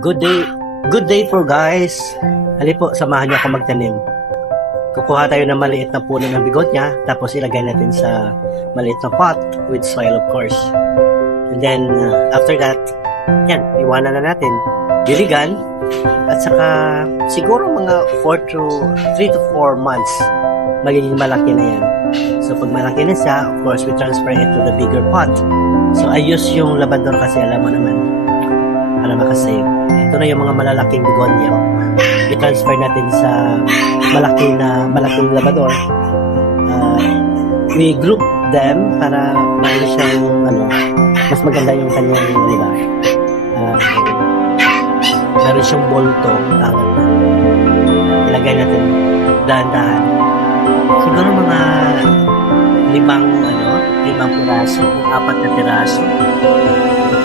Good day po guys. Hali po, samahan niyo ako magtanim. Kukuha tayo ng maliit na puno ng bigonya, tapos ilagay natin sa maliit na pot with soil of course. And then after that, yan, iwanan na natin. Diligan, at saka siguro mga 3 to 4 months magiging malaki na yan. So pag malaki na siya, of course, we transfer it to the bigger pot. So I use yung labrador kasi alam mo kasi ito na yung mga malalaking begonia. I-transfer natin sa malaking labrador. We group them para mayroon siyang mas maganda yung kanyang meron siyang bolto, tawag na. Ilagay natin dahan-dahan. Siguro mga 5 piraso, 4 na piraso.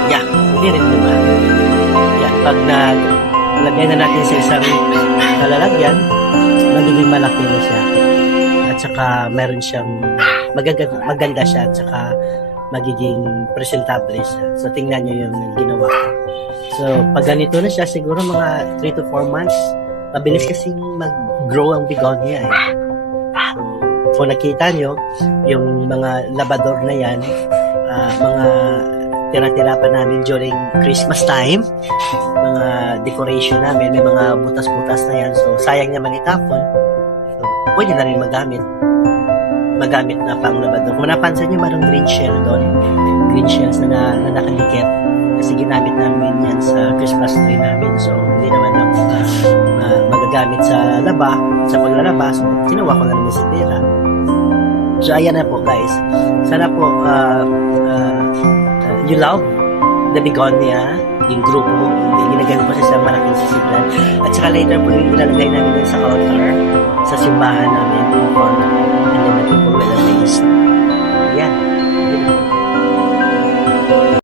Yeah, hindi rin diba? Yeah, pag nalagay na natin sa isang lalagyan, magiging malaki na siya. At saka meron siyang maganda siya, at saka magiging presentable siya. So tingnan nyo yung ginawa ko. So pag ganito na siya, siguro mga 3 to 4 months, mabilis kasing mag-grow ang begonia eh. So kung nakita nyo, yung mga labrador na yan, mga tira-tira pa namin during Christmas time, mga decoration namin, may mga butas-butas na yan. So sayang naman itapon. So pwede na rin magamit na pang labrador. Kung napansin nyo, marang green shell doon. Green shells na nakalikit. Kasi ginamit namin yan sa Christmas tree namin. So hindi naman magagamit sa paglalaba. So ginawa ko na naman sa tira. So ayan na po guys. Sana po you love the begonia, yung grupo, ginagano po siya sa malaking sisiglan. At saka later po yung ilalagay namin sa altar, sa simbahan namin in front